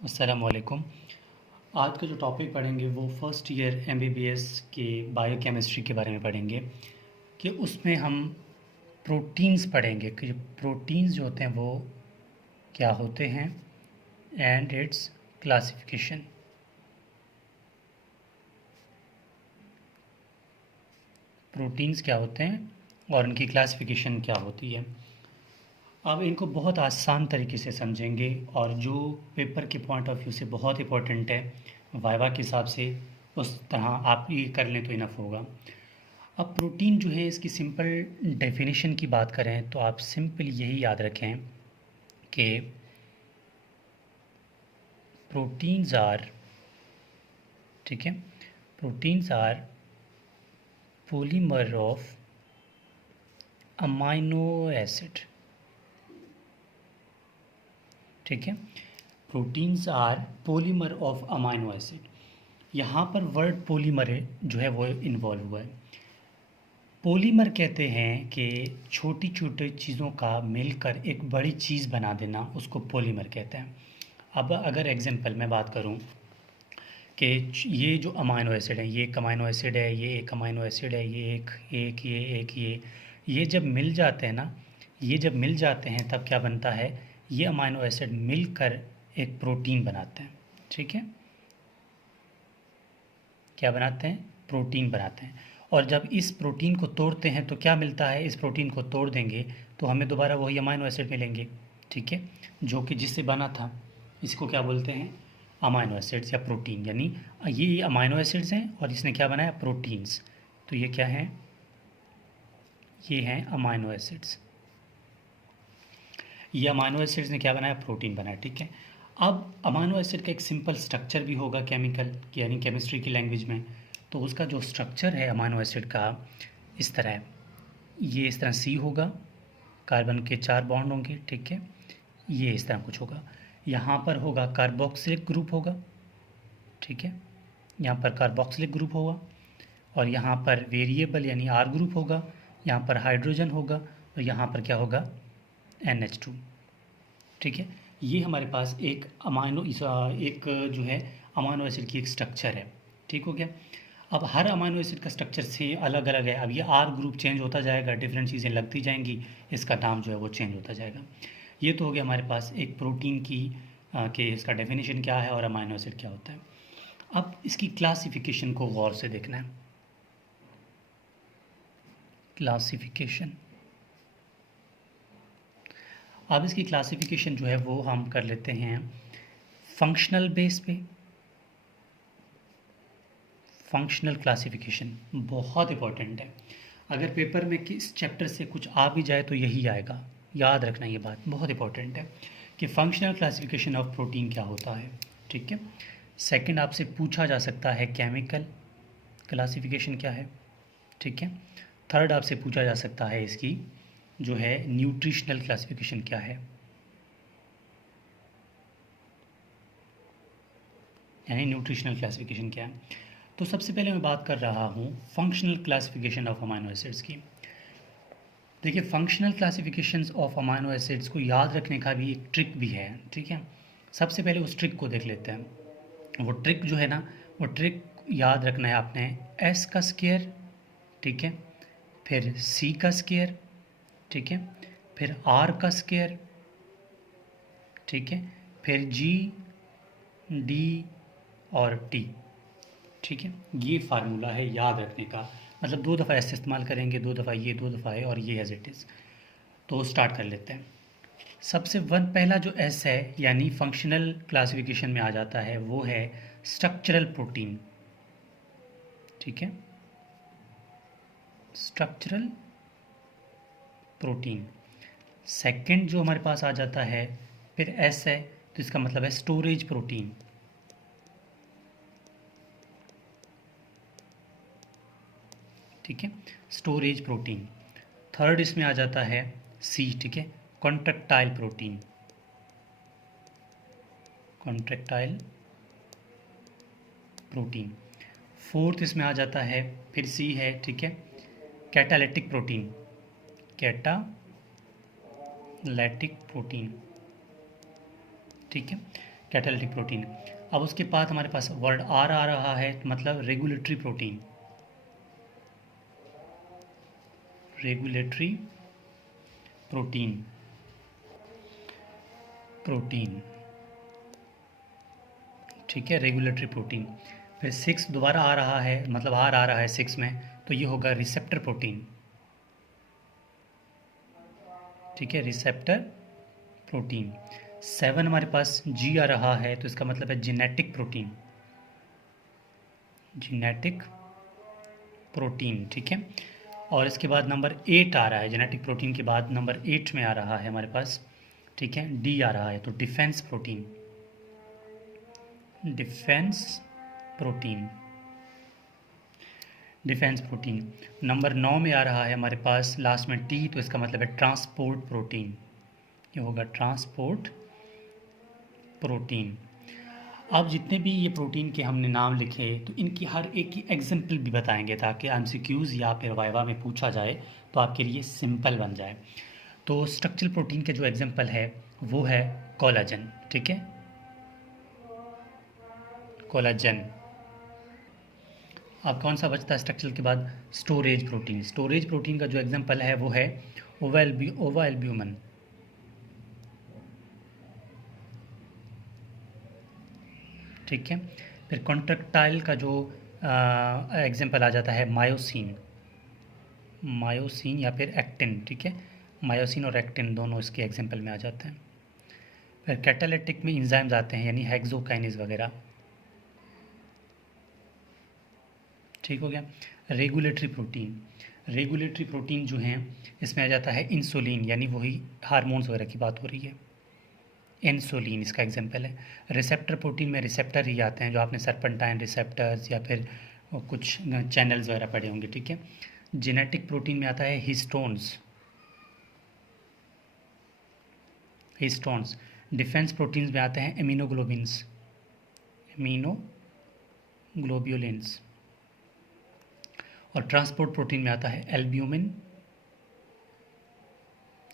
अस्सलाम वालेकुम। आज का जो टॉपिक पढ़ेंगे वो फर्स्ट ईयर एमबीबीएस के बायोकेमिस्ट्री के बारे में पढ़ेंगे कि उसमें हम प्रोटीन्स पढ़ेंगे कि प्रोटीन्स जो होते हैं वो क्या होते हैं एंड इट्स क्लासिफिकेशन। प्रोटीन्स क्या होते हैं और उनकी क्लासिफिकेशन क्या होती है। अब इनको बहुत आसान तरीके से समझेंगे और जो पेपर के पॉइंट ऑफ व्यू से बहुत इंपॉर्टेंट है वाइवा के हिसाब से, उस तरह आप ये कर लें तो इनफ होगा। अब प्रोटीन जो है इसकी सिंपल डेफिनेशन की बात करें तो आप सिंपल यही याद रखें कि प्रोटीन्स आर, ठीक है, proteins are polymer of amino acid, ठीक है। Proteins are polymer of amino acid. यहाँ पर वर्ड पॉलीमर जो है वो इन्वॉल्व हुआ है। पॉलीमर कहते हैं कि छोटी छोटी चीज़ों का मिलकर एक बड़ी चीज़ बना देना, उसको पॉलीमर कहते हैं। अब अगर एग्जांपल मैं बात करूं कि ये जो अमाइनो एसिड है, ये एक अमाइनो एसिड है, ये एक अमाइनो एसिड है, ये एक एक ये जब मिल जाते हैं ना, ये जब मिल जाते हैं तब क्या बनता है, ये अमाइनो एसिड मिलकर एक प्रोटीन बनाते हैं, ठीक है। क्या बनाते हैं? प्रोटीन बनाते हैं। और जब इस प्रोटीन को तोड़ते हैं तो क्या मिलता है, इस प्रोटीन को तोड़ देंगे तो हमें दोबारा वही अमाइनो एसिड मिलेंगे, ठीक है, जो कि जिससे बना था। इसको क्या बोलते हैं? अमाइनो एसिड्स या प्रोटीन। यानी ये अमाइनो एसिड्स हैं और इसने क्या बनाया? प्रोटीन्स। तो ये क्या है? ये हैं अमाइनो एसिड्स। ये अमाइनो एसिड्स ने क्या बनाया? प्रोटीन बनाया, ठीक है। अब अमाइनो एसिड का एक सिंपल स्ट्रक्चर भी होगा केमिकल यानी केमिस्ट्री की लैंग्वेज में। तो उसका जो स्ट्रक्चर है अमाइनो एसिड का इस तरह है। ये इस तरह सी होगा, कार्बन के 4 बॉन्ड होंगे, ठीक है। ये इस तरह कुछ होगा। यहाँ पर होगा कार्बोक्सिलिक ग्रुप होगा, ठीक है। यहाँ पर कार्बोक्सिलिक ग्रुप होगा और यहाँ पर वेरिएबल यानी आर ग्रुप होगा। यहाँ पर हाइड्रोजन होगा और यहाँ पर क्या होगा? NH2, ठीक है। ये हमारे पास एक एक जो है अमाइनो एसिड की एक स्ट्रक्चर है, ठीक हो गया। अब हर अमाइनो एसिड का स्ट्रक्चर से अलग अलग है। अब ये आर ग्रुप चेंज होता जाएगा, डिफरेंट चीज़ें लगती जाएंगी, इसका नाम जो है वो चेंज होता जाएगा। ये तो हो गया हमारे पास एक प्रोटीन की कि इसका डेफिनेशन क्या है और अमाइनो एसिड क्या होता है। अब इसकी क्लासिफिकेशन को गौर से देखना है। क्लासिफिकेशन, अब इसकी क्लासिफिकेशन जो है वो हम कर लेते हैं फंक्शनल बेस पे। फंक्शनल क्लासिफिकेशन बहुत इंपॉर्टेंट है। अगर पेपर में किस चैप्टर से कुछ आ भी जाए तो यही आएगा, याद रखना ये बात बहुत इंपॉर्टेंट है कि फंक्शनल क्लासिफिकेशन ऑफ प्रोटीन क्या होता है, ठीक है। सेकंड आपसे पूछा जा सकता है केमिकल क्लासिफिकेशन क्या है, ठीक है। थर्ड आपसे पूछा जा सकता है इसकी जो है न्यूट्रिशनल क्लासिफिकेशन क्या है, यानी न्यूट्रिशनल क्लासिफिकेशन क्या है। तो सबसे पहले मैं बात कर रहा हूँ functional classification of amino acids की। देखिए functional classifications of amino acids को याद रखने का भी एक ट्रिक भी है, ठीक है। सबसे पहले उस ट्रिक को देख लेते हैं। वो ट्रिक जो है ना, वो ट्रिक याद रखना है आपने। एस का स्क्वायर, ठीक है, फिर सी का स्क्वायर, ठीक है, फिर आर का स्क्वायर, ठीक है, फिर जी, डी और टी, ठीक है। ये फार्मूला है याद रखने का। मतलब 2 दफ़ा ऐसे इस्तेमाल करेंगे, 2 दफ़ा ये, 2 दफ़ा है और ये एज इट इज़। तो स्टार्ट कर लेते हैं। सबसे पहला जो एस है यानी फंक्शनल क्लासिफिकेशन में आ जाता है वो है स्ट्रक्चरल प्रोटीन, ठीक है, स्ट्रक्चरल प्रोटीन। सेकंड जो हमारे पास आ जाता है फिर एस है तो इसका मतलब है स्टोरेज प्रोटीन, ठीक है, स्टोरेज प्रोटीन। थर्ड इसमें आ जाता है सी, ठीक है, contractile protein, contractile protein. Fourth इसमें आ जाता है फिर सी है, ठीक है, कैटालिटिक प्रोटीन, कैटालैटिक प्रोटीन, ठीक है। Catalytic protein. अब उसके बाद हमारे पास वर्ड आर आ रहा है, मतलब regulatory protein. Regulatory protein, protein, ठीक है, रेगुलेटरी प्रोटीन। फिर 6 दोबारा आ रहा है, मतलब आर आ रहा है 6 में, तो ये होगा रिसेप्टर प्रोटीन, ठीक है, रिसेप्टर प्रोटीन। 7 हमारे पास जी आ रहा है, तो इसका मतलब है जेनेटिक प्रोटीन, जेनेटिक प्रोटीन, ठीक है। और इसके बाद नंबर 8 आ रहा है, जेनेटिक प्रोटीन के बाद नंबर 8 में आ रहा है हमारे पास, ठीक है, डी आ रहा है, तो defence protein, defence protein, defence protein. Number 9 में आ रहा है हमारे पास लास्ट में टी, तो इसका मतलब है ट्रांसपोर्ट प्रोटीन, ये होगा ट्रांसपोर्ट प्रोटीन। अब जितने भी ये प्रोटीन के हमने नाम लिखे, तो इनकी हर एक की एग्जाम्पल भी बताएंगे, ताकि एमसीक्यूज़ या फिर वाइवा में पूछा जाए तो आपके लिए सिंपल बन जाए। तो स्ट्रक्चरल प्रोटीन के जो एग्जाम्पल है वो है कोलाजन, ठीक है, कोलाजन। अब कौन सा बचता है स्ट्रक्चरल के बाद? Storage protein. स्टोरेज प्रोटीन का जो एग्जाम्पल है वो है ओवा एल्ब्यूमन, ठीक है। फिर कॉन्ट्रैक्टाइल का जो एग्जाम्पल आ जाता है मायोसिन, मायोसिन या फिर एक्टिन, ठीक है, मायोसिन और एक्टिन दोनों इसके एग्जाम्पल में आ जाते हैं। फिर कैटालिटिक में इंजाइम्स आते हैं, यानी हेक्सोकाइनेज वगैरह, ठीक हो गया। रेगुलेटरी प्रोटीन, रेगुलेटरी प्रोटीन जो हैं इसमें आ जाता है इंसुलिन, यानी वही हार्मोन्स वगैरह की बात हो रही है, इंसुलिन इसका एग्जाम्पल है। रिसेप्टर प्रोटीन में रिसेप्टर ही आते हैं, जो आपने सरपेंटाइन रिसेप्टर्स या फिर कुछ चैनल्स वगैरह पढ़े होंगे, ठीक है। जेनेटिक प्रोटीन में आता है हिस्टोन्स, हिस्टोन्स। डिफेंस प्रोटीन्स में आते हैं एमिनोग्लोबिन्स, एमिनोग्लोब्युलिन्स। और ट्रांसपोर्ट प्रोटीन में आता है एल्ब्यूमिन,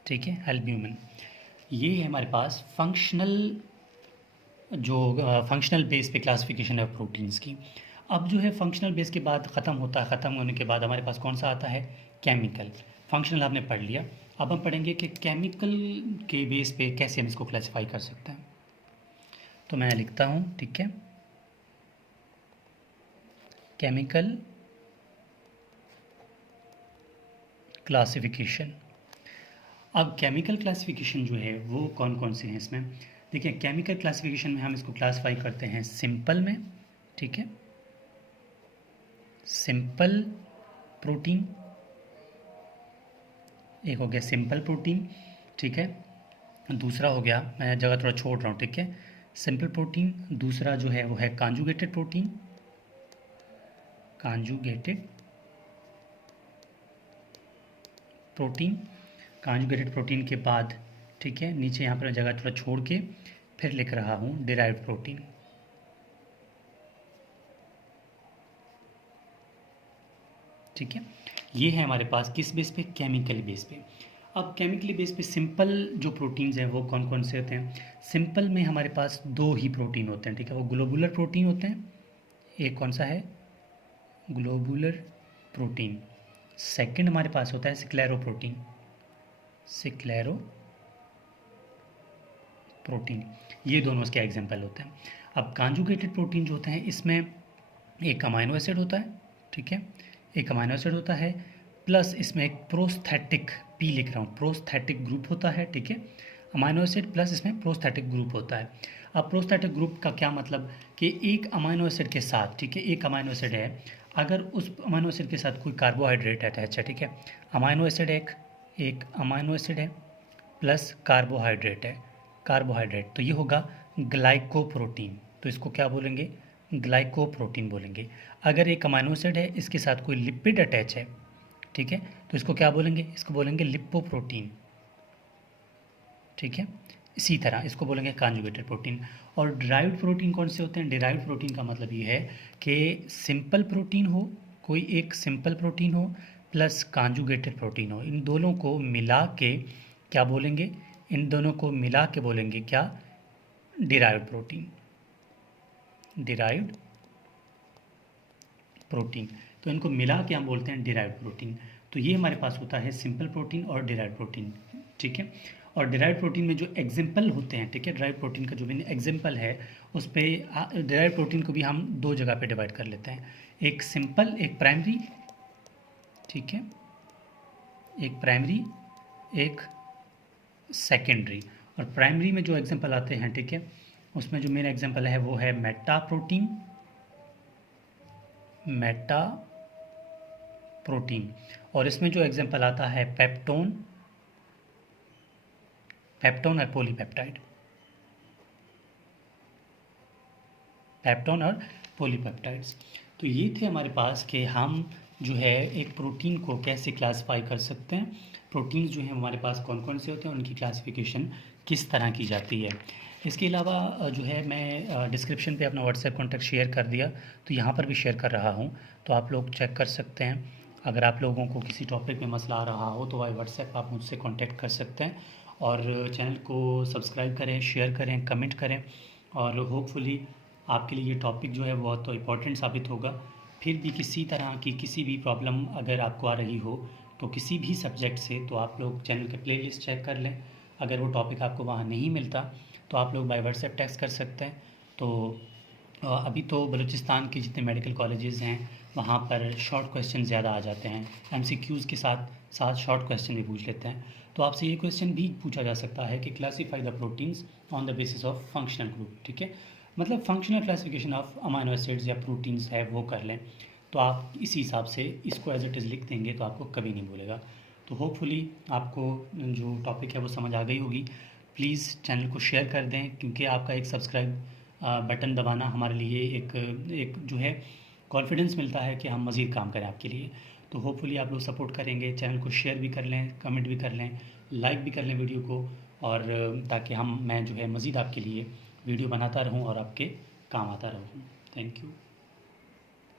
ठीक है, एल्ब्यूमिन। ये है हमारे पास फंक्शनल, जो फंक्शनल बेस पे क्लासिफिकेशन है प्रोटीन्स की। अब जो है फंक्शनल बेस के बाद ख़त्म होता है, ख़त्म होने के बाद हमारे पास कौन सा आता है? केमिकल। फंक्शनल आपने पढ़ लिया, अब हम पढ़ेंगे कि केमिकल के बेस पे कैसे हम इसको क्लासिफाई कर सकते हैं। तो मैं लिखता हूँ, ठीक है, केमिकल क्लासिफिकेशन। अब केमिकल क्लासिफिकेशन जो है वो कौन कौन से हैं इसमें? देखिए, केमिकल क्लासिफिकेशन में हम इसको क्लासिफाई करते हैं सिंपल में, ठीक है, सिंपल प्रोटीन, एक हो गया सिंपल प्रोटीन, ठीक है। दूसरा हो गया, मैं जगह थोड़ा छोड़ रहा हूँ, ठीक है, सिंपल प्रोटीन। दूसरा जो है वो है conjugated protein, conjugated protein. Conjugated protein के बाद, ठीक है, नीचे यहाँ पर जगह थोड़ा छोड़ के फिर लिख रहा हूँ डिराइव्ड प्रोटीन, ठीक है। ये है हमारे पास किस बेस पे? केमिकल बेस पे। अब केमिकली बेस पे सिंपल जो प्रोटीन्स हैं वो कौन कौन से होते हैं? सिंपल में हमारे पास 2 ही प्रोटीन होते हैं, ठीक है, वो ग्लोबुलर प्रोटीन होते हैं। एक कौन सा है? Globular protein. सेकंड हमारे पास होता है स्क्लेरो प्रोटीन, स्क्लेरो प्रोटीन। ये दोनों इसके एग्जाम्पल होते हैं। अब कॉन्जुगेटेड प्रोटीन जो होते हैं इसमें एक अमाइनो एसिड होता है, ठीक है, एक अमाइनो एसिड होता है, प्लस इसमें एक प्रोस्थेटिक, पी लिख रहा हूँ, प्रोस्थेटिक ग्रुप होता है, ठीक है, अमाइनो एसिड प्लस इसमें प्रोस्थेटिक ग्रुप होता है। अब प्रोस्थेटिक ग्रुप का क्या मतलब कि एक अमाइनो एसिड के साथ, ठीक है, एक अमाइनो एसिड है, अगर उस अमाइनो एसिड के साथ कोई कार्बोहाइड्रेट अटैच है, ठीक है, अमाइनो एसिड एक अमाइनो एसिड है प्लस कार्बोहाइड्रेट है, कार्बोहाइड्रेट, तो ये होगा ग्लाइकोप्रोटीन। तो इसको क्या बोलेंगे? ग्लाइकोप्रोटीन बोलेंगे। अगर एक अमाइनो एसिड है, इसके साथ कोई लिपिड अटैच है, ठीक है, तो इसको क्या बोलेंगे? इसको बोलेंगे लिपोप्रोटीन, ठीक है। इसी तरह इसको बोलेंगे कॉन्जुगेटेड प्रोटीन। और डिराइव्ड प्रोटीन कौन से होते हैं? डिराइव्ड प्रोटीन का मतलब ये है कि सिंपल प्रोटीन हो, कोई एक सिंपल प्रोटीन हो प्लस कॉन्जुगेटेड प्रोटीन हो, इन दोनों को मिला के क्या बोलेंगे? इन दोनों को मिला के बोलेंगे क्या? Derived protein, derived protein. तो इनको मिला के हम बोलते हैं डिराइव्ड प्रोटीन। तो ये हमारे पास होता है सिंपल प्रोटीन और डिराइव्ड प्रोटीन, ठीक है। और डिराइव्ड प्रोटीन में जो एग्जाम्पल होते हैं, ठीक है, डिराइव्ड प्रोटीन का जो भी एग्जाम्पल है उस पर डिराइव्ड प्रोटीन को भी हम दो जगह पे डिवाइड कर लेते हैं, एक सिंपल, एक प्राइमरी, ठीक है, एक प्राइमरी, एक सेकेंडरी। और प्राइमरी में जो एग्जाम्पल आते हैं, ठीक है, उसमें जो मेन एग्जाम्पल है वो है मेटा प्रोटीन, मेटा प्रोटीन। और इसमें जो एग्जाम्पल आता है पेप्टोन, पेप्टोन और पॉलीपेप्टाइड, पेप्टोन और पॉलीपेप्टाइड्स। तो ये थे हमारे पास कि हम जो है एक प्रोटीन को कैसे क्लासिफाई कर सकते हैं, प्रोटीन्स जो हैं हमारे पास कौन कौन से होते हैं, उनकी क्लासिफिकेशन किस तरह की जाती है। इसके अलावा जो है मैं डिस्क्रिप्शन पे अपना व्हाट्सएप कॉन्टैक्ट शेयर कर दिया, तो यहाँ पर भी शेयर कर रहा हूँ, तो आप लोग चेक कर सकते हैं। अगर आप लोगों को किसी टॉपिक में मसला आ रहा हो तो वाई व्हाट्सएप आप मुझसे कांटेक्ट कर सकते हैं। और चैनल को सब्सक्राइब करें, शेयर करें, कमेंट करें, और होपफुली आपके लिए ये टॉपिक जो है बहुत तो इम्पोर्टेंट साबित होगा। फिर भी किसी तरह की किसी भी प्रॉब्लम अगर आपको आ रही हो तो किसी भी सब्जेक्ट से, तो आप लोग चैनल के प्लेलिस्ट चेक कर लें। अगर वो टॉपिक आपको वहाँ नहीं मिलता तो आप लोग बाय व्हाट्सएप टेक्स्ट कर सकते हैं। तो अभी तो बलूचिस्तान के जितने मेडिकल कॉलेजेस हैं वहाँ पर शॉर्ट क्वेश्चन ज़्यादा आ जाते हैं, एमसीक्यूज़ के साथ साथ शॉर्ट क्वेश्चन भी पूछ लेते हैं। तो आपसे ये क्वेश्चन भी पूछा जा सकता है कि classify the proteins on the basis of functional group, ठीक है, मतलब functional classification of amino acids या प्रोटीन्स है वो कर लें। तो आप इसी हिसाब से इसको एज इट इज़ लिख देंगे तो आपको कभी नहीं भूलेगा। तो होपफुली आपको जो टॉपिक है वो समझ आ गई होगी। प्लीज़ चैनल को शेयर कर दें, क्योंकि आपका एक सब्सक्राइब बटन दबाना हमारे लिए एक जो है कॉन्फिडेंस मिलता है कि हम मज़ीद काम करें आपके लिए। तो होपफुली आप लोग सपोर्ट करेंगे, चैनल को शेयर भी कर लें, कमेंट भी कर लें, लाइक भी कर लें वीडियो को, और ताकि मैं जो है मज़ीद आपके लिए वीडियो बनाता रहूं और आपके काम आता रहूं। Thank you.